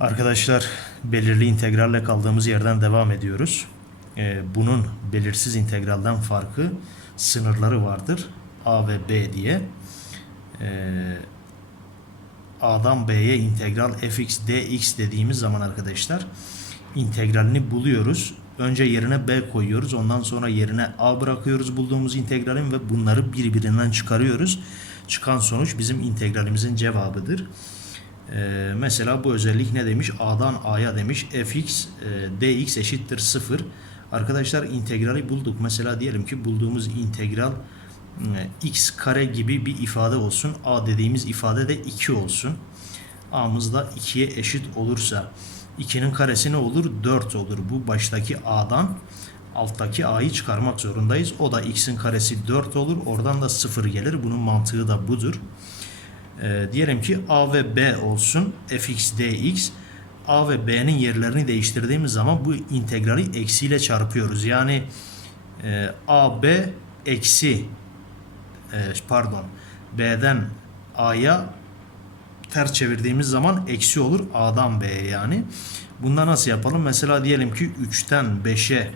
Arkadaşlar belirli integralle kaldığımız yerden devam ediyoruz. Ee, bunun belirsiz integralden farkı sınırları vardır. A ve B diye. Ee, A'dan B'ye integral fx dx dediğimiz zaman arkadaşlar integralini buluyoruz. Önce yerine B koyuyoruz. Ondan sonra yerine A bırakıyoruz bulduğumuz integralin ve bunları birbirinden çıkarıyoruz. Çıkan sonuç bizim integralimizin cevabıdır. Ee, mesela bu özellik ne demiş? A'dan A'ya demiş. fx e, dx eşittir 0. Arkadaşlar integrali bulduk. Mesela diyelim ki bulduğumuz integral e, x kare gibi bir ifade olsun. A dediğimiz ifade de 2 olsun. A'mız da 2'ye eşit olursa 2'nin karesi ne olur? 4 olur. Bu baştaki A'dan alttaki A'yı çıkarmak zorundayız. O da x'in karesi 4 olur. Oradan da 0 gelir. Bunun mantığı da budur. Ee, diyelim ki A ve B olsun fx dx. A ve B'nin yerlerini değiştirdiğimiz zaman bu integrali eksiyle çarpıyoruz. Yani e, AB eksi e, pardon B'den A'ya ters çevirdiğimiz zaman eksi olur A'dan B'ye yani. Bunda nasıl yapalım? Mesela diyelim ki 3'ten 5'e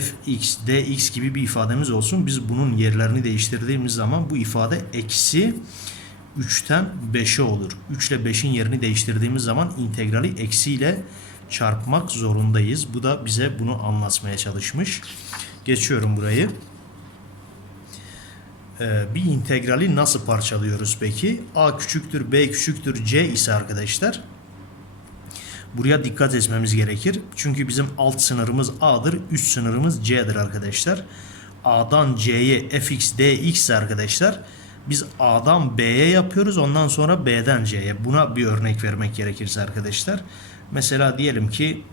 fx, dx gibi bir ifademiz olsun. Biz bunun yerlerini değiştirdiğimiz zaman bu ifade eksi 3'ten 5'e olur. 3 ile 5'in yerini değiştirdiğimiz zaman integrali eksiyle çarpmak zorundayız. Bu da bize bunu anlatmaya çalışmış. Geçiyorum burayı. Ee, bir integrali nasıl parçalıyoruz peki? A küçüktür, B küçüktür, C ise arkadaşlar buraya dikkat etmemiz gerekir. Çünkü bizim alt sınırımız A'dır, üst sınırımız C'dir arkadaşlar. A'dan C'ye fx dx arkadaşlar biz A'dan B'ye yapıyoruz. Ondan sonra B'den C'ye. Buna bir örnek vermek gerekirse arkadaşlar. Mesela diyelim ki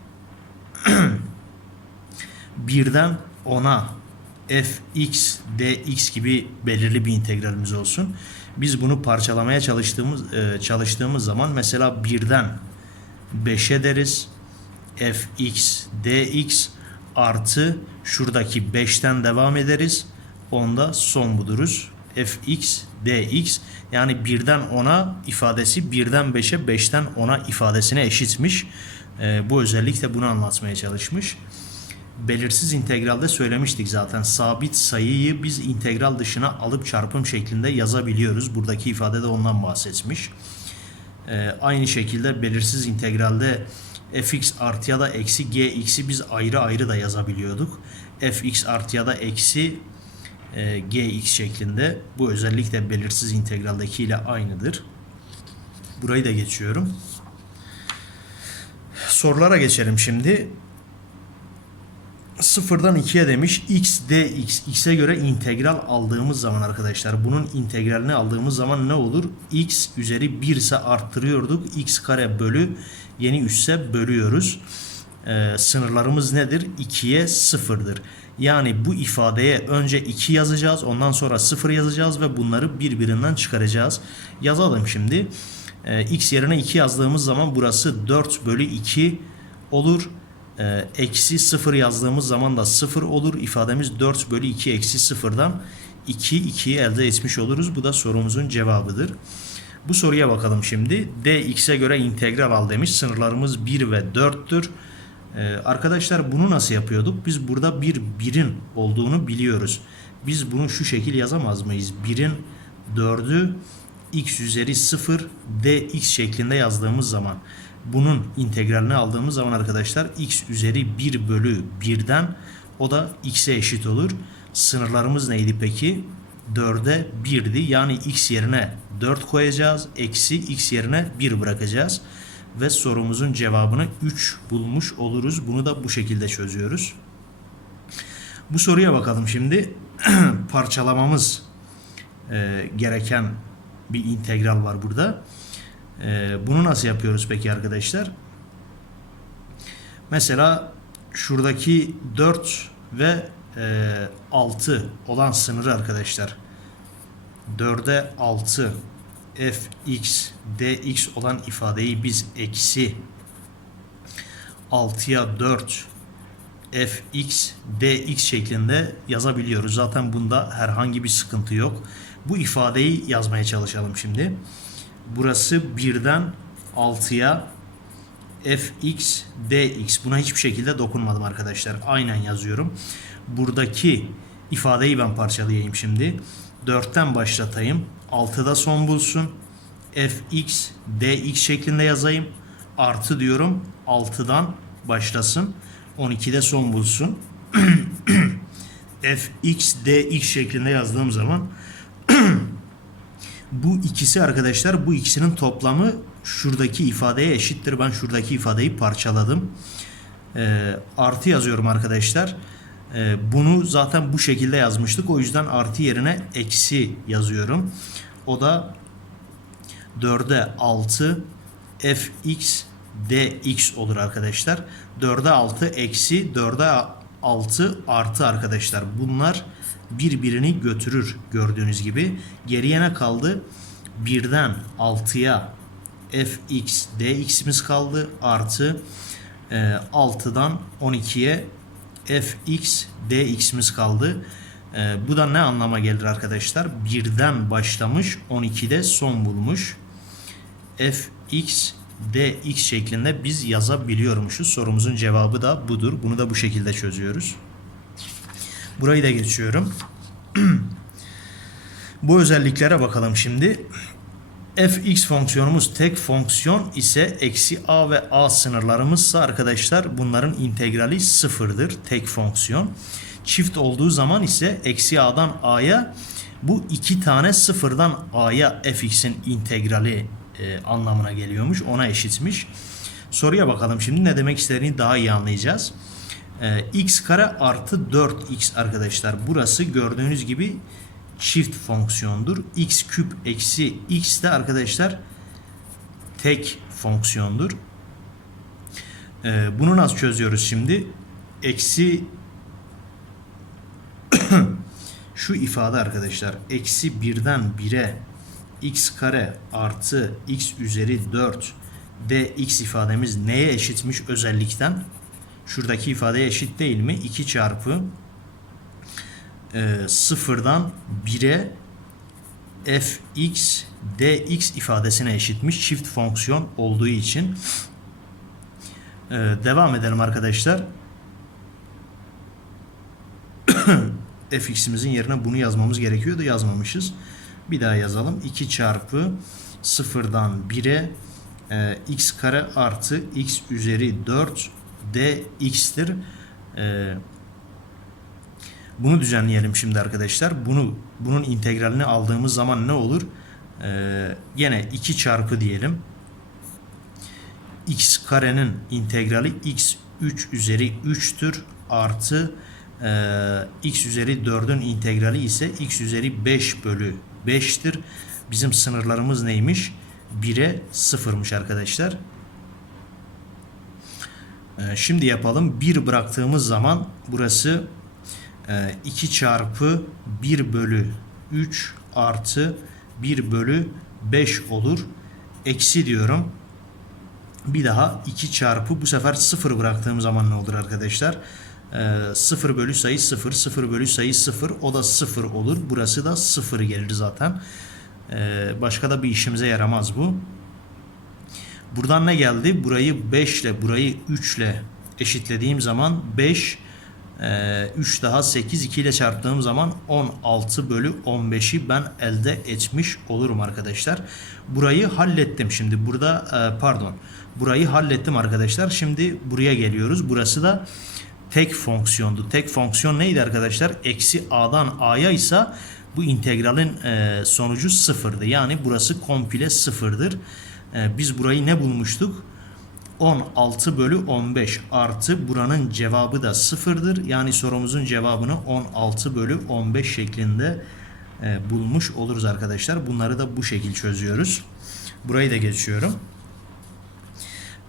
birden 10'a fx dx gibi belirli bir integralimiz olsun. Biz bunu parçalamaya çalıştığımız e, çalıştığımız zaman mesela birden 5'e deriz. fx dx artı şuradaki 5'ten devam ederiz. Onda son buluruz. Fx dx yani birden 10'a ifadesi birden 5'e 5'ten 10'a ifadesine eşitmiş. E, bu özellik de bunu anlatmaya çalışmış belirsiz integralde söylemiştik zaten. Sabit sayıyı biz integral dışına alıp çarpım şeklinde yazabiliyoruz. Buradaki ifade de ondan bahsetmiş. Ee, aynı şekilde belirsiz integralde fx artı ya da eksi gx'i biz ayrı ayrı da yazabiliyorduk. fx artı ya da eksi e, gx şeklinde. Bu özellik de belirsiz integraldeki ile aynıdır. Burayı da geçiyorum. Sorulara geçelim şimdi. Sıfırdan 2'ye demiş x dx x'e göre integral aldığımız zaman arkadaşlar bunun integralini aldığımız zaman ne olur? x üzeri 1 ise arttırıyorduk. x kare bölü yeni üsse bölüyoruz. Ee, sınırlarımız nedir? 2'ye 0'dır. Yani bu ifadeye önce 2 yazacağız. Ondan sonra 0 yazacağız ve bunları birbirinden çıkaracağız. Yazalım şimdi. Ee, x yerine 2 yazdığımız zaman burası 4 bölü 2 olur. Ee, eksi 0 yazdığımız zaman da 0 olur. İfademiz 4 bölü 2 eksi 0'dan 2 2'yi elde etmiş oluruz. Bu da sorumuzun cevabıdır. Bu soruya bakalım şimdi. dx'e göre integral al demiş. Sınırlarımız 1 ve 4'tür. Ee, arkadaşlar bunu nasıl yapıyorduk? Biz burada bir birin olduğunu biliyoruz. Biz bunu şu şekil yazamaz mıyız? 1'in 4'ü x üzeri 0 dx şeklinde yazdığımız zaman bunun integralini aldığımız zaman arkadaşlar x üzeri 1 bölü 1'den o da x'e eşit olur. Sınırlarımız neydi peki? 4'e 1'di. Yani x yerine 4 koyacağız. Eksi x yerine 1 bırakacağız. Ve sorumuzun cevabını 3 bulmuş oluruz. Bunu da bu şekilde çözüyoruz. Bu soruya bakalım şimdi. Parçalamamız e, gereken bir integral var burada. Ee, bunu nasıl yapıyoruz peki arkadaşlar? Mesela şuradaki 4 ve e, 6 olan sınırı arkadaşlar 4'e 6 fx dx olan ifadeyi biz eksi 6'ya 4 fx dx şeklinde yazabiliyoruz. Zaten bunda herhangi bir sıkıntı yok. Bu ifadeyi yazmaya çalışalım şimdi. Burası 1'den 6'ya fx dx buna hiçbir şekilde dokunmadım arkadaşlar. Aynen yazıyorum. Buradaki ifadeyi ben parçalayayım şimdi. 4'ten başlatayım. 6'da son bulsun. fx dx şeklinde yazayım. Artı diyorum 6'dan başlasın. 12'de son bulsun. fx dx şeklinde yazdığım zaman bu ikisi arkadaşlar bu ikisinin toplamı şuradaki ifadeye eşittir. Ben şuradaki ifadeyi parçaladım. Ee, artı yazıyorum arkadaşlar. Ee, bunu zaten bu şekilde yazmıştık. O yüzden artı yerine eksi yazıyorum. O da 4'e 6 fx dx olur arkadaşlar. 4'e 6 eksi 4'e 6 artı arkadaşlar. Bunlar birbirini götürür gördüğünüz gibi. Geriye ne kaldı? 1'den 6'ya fx dx'imiz kaldı. Artı e, 6'dan 12'ye fx dx'imiz kaldı. E, bu da ne anlama gelir arkadaşlar? 1'den başlamış 12'de son bulmuş. fx dx şeklinde biz yazabiliyormuşuz. Sorumuzun cevabı da budur. Bunu da bu şekilde çözüyoruz. Burayı da geçiyorum. bu özelliklere bakalım şimdi. Fx fonksiyonumuz tek fonksiyon ise eksi a ve a sınırlarımızsa arkadaşlar bunların integrali sıfırdır. Tek fonksiyon. Çift olduğu zaman ise eksi a'dan a'ya bu iki tane sıfırdan a'ya fx'in integrali e, anlamına geliyormuş. Ona eşitmiş. Soruya bakalım şimdi ne demek istediğini daha iyi anlayacağız. E, x kare artı 4x arkadaşlar. Burası gördüğünüz gibi çift fonksiyondur. x küp eksi x de arkadaşlar tek fonksiyondur. E, bunu nasıl çözüyoruz şimdi? Eksi şu ifade arkadaşlar. Eksi 1'den 1'e x kare artı x üzeri 4 dx ifademiz neye eşitmiş özellikten? Şuradaki ifadeye eşit değil mi? 2 çarpı e, sıfırdan 1'e fx dx ifadesine eşitmiş çift fonksiyon olduğu için. E, devam edelim arkadaşlar. fx'imizin yerine bunu yazmamız gerekiyordu yazmamışız. Bir daha yazalım. 2 çarpı sıfırdan 1'e e, x kare artı x üzeri 4 dx'tir. E, bunu düzenleyelim şimdi arkadaşlar. Bunu bunun integralini aldığımız zaman ne olur? E, yine 2 çarpı diyelim. x karenin integrali x 3 üzeri 3'tür artı e, x üzeri 4'ün integrali ise x üzeri 5 bölü 5'tir. Bizim sınırlarımız neymiş? 1'e 0'mış arkadaşlar. Ee, şimdi yapalım. 1 bıraktığımız zaman burası 2 çarpı 1 bölü 3 artı 1 bölü 5 olur. Eksi diyorum. Bir daha 2 çarpı bu sefer 0 bıraktığım zaman ne olur arkadaşlar? 0 bölü sayı 0, 0 bölü sayı 0 o da 0 olur. Burası da 0 gelir zaten. Ee, başka da bir işimize yaramaz bu. Buradan ne geldi? Burayı 5 ile burayı 3 ile eşitlediğim zaman 5 3 daha 8 2 ile çarptığım zaman 16 bölü 15'i ben elde etmiş olurum arkadaşlar. Burayı hallettim. Şimdi burada e, pardon. Burayı hallettim arkadaşlar. Şimdi buraya geliyoruz. Burası da tek fonksiyondu. Tek fonksiyon neydi arkadaşlar? Eksi a'dan a'ya ise bu integralin e, sonucu sıfırdı. Yani burası komple sıfırdır. E, biz burayı ne bulmuştuk? 16 bölü 15 artı buranın cevabı da sıfırdır. Yani sorumuzun cevabını 16 bölü 15 şeklinde e, bulmuş oluruz arkadaşlar. Bunları da bu şekil çözüyoruz. Burayı da geçiyorum.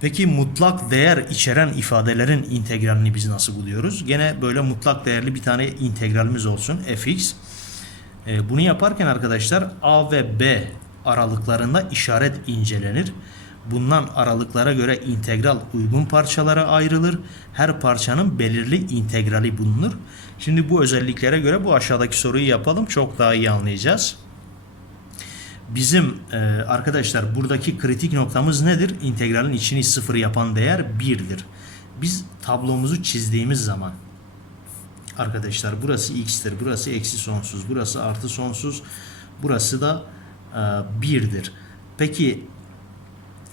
Peki mutlak değer içeren ifadelerin integralini biz nasıl buluyoruz? Gene böyle mutlak değerli bir tane integralimiz olsun fx. E, bunu yaparken arkadaşlar a ve b aralıklarında işaret incelenir. Bundan aralıklara göre integral uygun parçalara ayrılır. Her parçanın belirli integrali bulunur. Şimdi bu özelliklere göre bu aşağıdaki soruyu yapalım. Çok daha iyi anlayacağız. Bizim e, arkadaşlar buradaki kritik noktamız nedir? İntegralin içini sıfır yapan değer 1'dir. Biz tablomuzu çizdiğimiz zaman arkadaşlar burası x'tir, burası eksi sonsuz, burası artı sonsuz, burası da e, 1'dir. Peki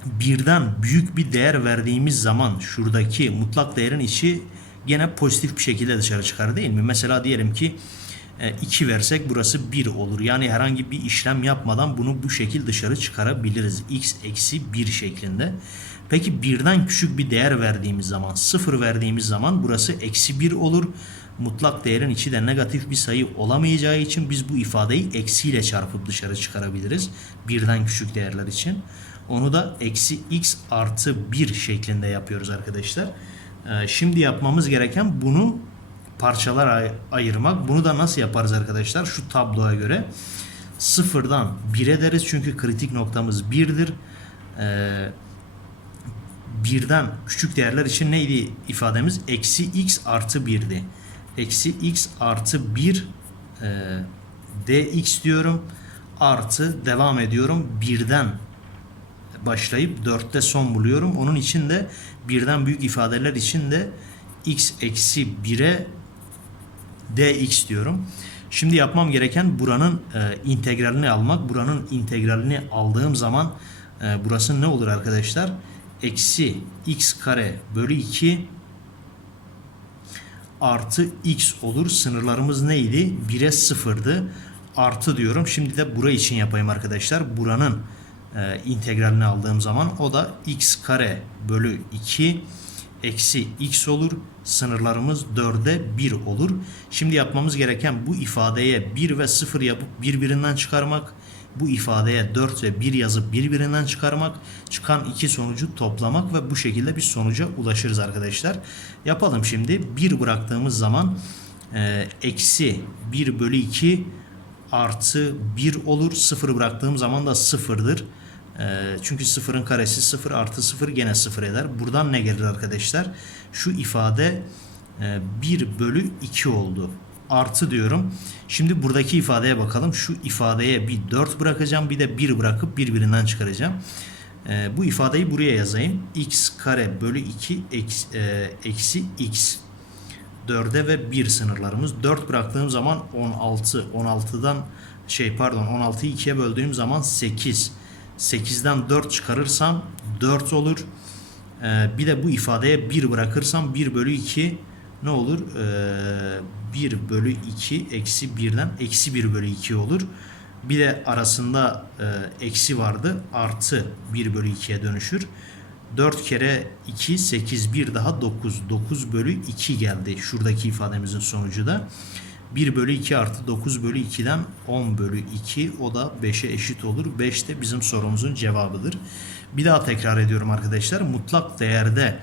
birden büyük bir değer verdiğimiz zaman şuradaki mutlak değerin içi gene pozitif bir şekilde dışarı çıkar değil mi? Mesela diyelim ki 2 versek burası 1 olur. Yani herhangi bir işlem yapmadan bunu bu şekil dışarı çıkarabiliriz. x eksi 1 şeklinde. Peki birden küçük bir değer verdiğimiz zaman 0 verdiğimiz zaman burası eksi 1 olur. Mutlak değerin içi de negatif bir sayı olamayacağı için biz bu ifadeyi eksiyle çarpıp dışarı çıkarabiliriz. Birden küçük değerler için. Onu da eksi x artı 1 şeklinde yapıyoruz arkadaşlar. Ee, Şimdi yapmamız gereken bunu parçalara ay- ayırmak. Bunu da nasıl yaparız arkadaşlar? Şu tabloya göre sıfırdan 1'e deriz çünkü kritik noktamız 1'dir. Ee, birden küçük değerler için neydi ifademiz? Eksi x artı 1'di. Eksi x artı 1 e, dx diyorum. Artı devam ediyorum. Birden başlayıp 4'te son buluyorum. Onun için de birden büyük ifadeler için de x eksi 1'e dx diyorum. Şimdi yapmam gereken buranın e, integralini almak. Buranın integralini aldığım zaman e, burası ne olur arkadaşlar? Eksi x kare bölü 2 artı x olur. Sınırlarımız neydi? 1'e 0'dı. Artı diyorum. Şimdi de bura için yapayım arkadaşlar. Buranın e, integralini aldığım zaman o da x kare bölü 2 eksi x olur. Sınırlarımız 4'e 1 olur. Şimdi yapmamız gereken bu ifadeye 1 ve 0 yapıp birbirinden çıkarmak. Bu ifadeye 4 ve 1 yazıp birbirinden çıkarmak. Çıkan iki sonucu toplamak ve bu şekilde bir sonuca ulaşırız arkadaşlar. Yapalım şimdi. 1 bıraktığımız zaman e, eksi 1 bölü 2 artı 1 olur. 0 bıraktığım zaman da 0'dır. Ee, çünkü sıfırın karesi 0 artı 0 gene 0 eder. Buradan ne gelir arkadaşlar? Şu ifade e, 1 bölü 2 oldu. Artı diyorum. Şimdi buradaki ifadeye bakalım. Şu ifadeye bir 4 bırakacağım. Bir de 1 bırakıp birbirinden çıkaracağım. Ee, bu ifadeyi buraya yazayım. x kare bölü 2 eksi, e, eksi x. 4'e ve 1 sınırlarımız. 4 bıraktığım zaman 16. 16'dan şey pardon 16'yı 2'ye böldüğüm zaman 8. 8'den 4 çıkarırsam 4 olur. Ee, bir de bu ifadeye 1 bırakırsam 1 bölü 2 ne olur? Ee, 1 bölü 2 eksi 1'den eksi 1 bölü 2 olur. Bir de arasında e, eksi vardı. Artı 1 bölü 2'ye dönüşür. 4 kere 2 8 1 daha 9. 9 bölü 2 geldi. Şuradaki ifademizin sonucu da. 1 bölü 2 artı 9 bölü 2'den 10 bölü 2 o da 5'e eşit olur. 5 de bizim sorumuzun cevabıdır. Bir daha tekrar ediyorum arkadaşlar. Mutlak değerde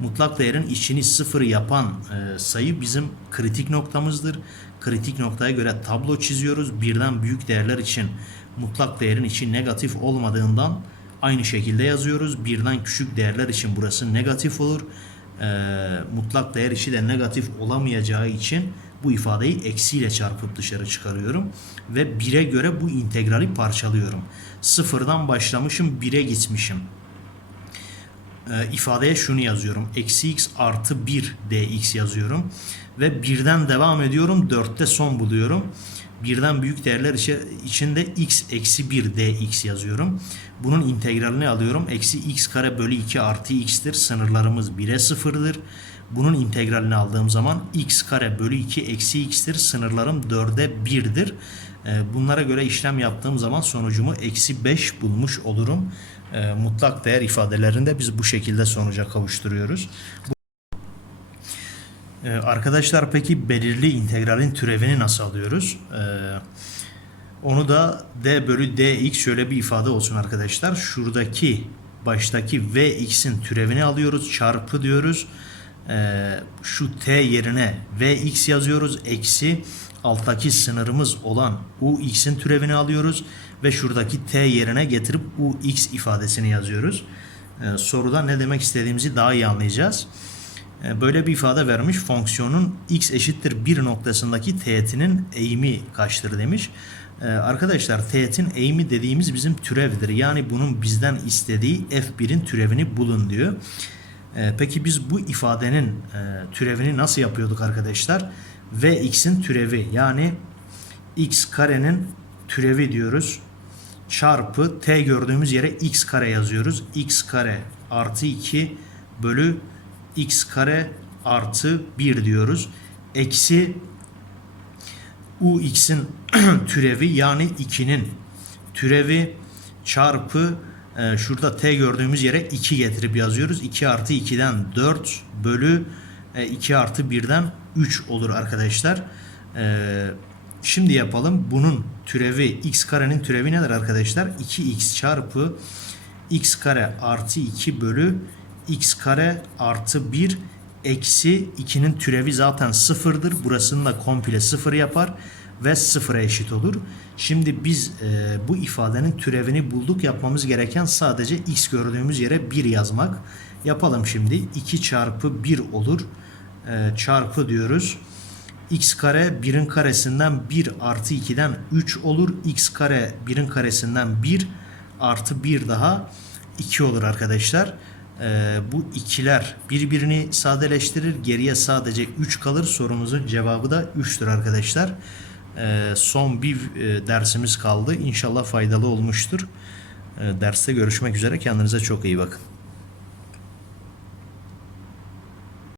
mutlak değerin içini sıfır yapan e, sayı bizim kritik noktamızdır. Kritik noktaya göre tablo çiziyoruz. Birden büyük değerler için mutlak değerin içi negatif olmadığından aynı şekilde yazıyoruz. Birden küçük değerler için burası negatif olur. E, mutlak değer içi de negatif olamayacağı için bu ifadeyi eksiyle çarpıp dışarı çıkarıyorum ve 1'e göre bu integrali parçalıyorum. Sıfırdan başlamışım 1'e gitmişim. Ee, ifadeye şunu yazıyorum. Eksi x artı 1 dx yazıyorum. Ve birden devam ediyorum. 4'te son buluyorum. Birden büyük değerler içi- içinde x eksi 1 dx yazıyorum. Bunun integralini alıyorum. Eksi x kare bölü 2 artı x'tir. Sınırlarımız 1'e 0'dır. Bunun integralini aldığım zaman x kare bölü 2 eksi x'tir. Sınırlarım 4'e 1'dir. Ee, Bunlara göre işlem yaptığım zaman sonucumu eksi 5 bulmuş olurum. Ee, Mutlak değer ifadelerinde biz bu şekilde sonuca kavuşturuyoruz. Ee, Arkadaşlar peki belirli integralin türevini nasıl alıyoruz? Onu da d bölü dx şöyle bir ifade olsun arkadaşlar. Şuradaki baştaki vx'in türevini alıyoruz. Çarpı diyoruz. Ee, şu t yerine vx yazıyoruz. Eksi alttaki sınırımız olan ux'in türevini alıyoruz. Ve şuradaki t yerine getirip ux ifadesini yazıyoruz. Ee, soruda ne demek istediğimizi daha iyi anlayacağız. E, Böyle bir ifade vermiş. Fonksiyonun x eşittir 1 noktasındaki teğetinin eğimi kaçtır demiş. Ee, arkadaşlar teğetin eğimi dediğimiz bizim türevdir. Yani bunun bizden istediği f1'in türevini bulun diyor. Ee, peki biz bu ifadenin e, türevini nasıl yapıyorduk arkadaşlar? Vx'in türevi yani x karenin türevi diyoruz. Çarpı t gördüğümüz yere x kare yazıyoruz. x kare artı 2 bölü x kare artı 1 diyoruz. Eksi ux'in türevi yani 2'nin türevi çarpı e, şurada t gördüğümüz yere 2 getirip yazıyoruz. 2 artı 2'den 4 bölü e, 2 artı 1'den 3 olur arkadaşlar. E, şimdi yapalım. Bunun türevi x karenin türevi nedir arkadaşlar? 2x çarpı x kare artı 2 bölü x kare artı 1 eksi 2'nin türevi zaten sıfırdır. Burasını da komple sıfır yapar ve sıfıra eşit olur. Şimdi biz e, bu ifadenin türevini bulduk. Yapmamız gereken sadece x gördüğümüz yere 1 yazmak. Yapalım şimdi. 2 çarpı 1 olur. E, çarpı diyoruz. x kare 1'in karesinden 1 artı 2'den 3 olur. x kare 1'in karesinden 1 artı 1 daha 2 olur arkadaşlar. Ee, bu ikiler birbirini sadeleştirir. Geriye sadece 3 kalır. Sorumuzun cevabı da 3'tür arkadaşlar. Ee, son bir e, dersimiz kaldı. İnşallah faydalı olmuştur. Ee, derste görüşmek üzere. Kendinize çok iyi bakın.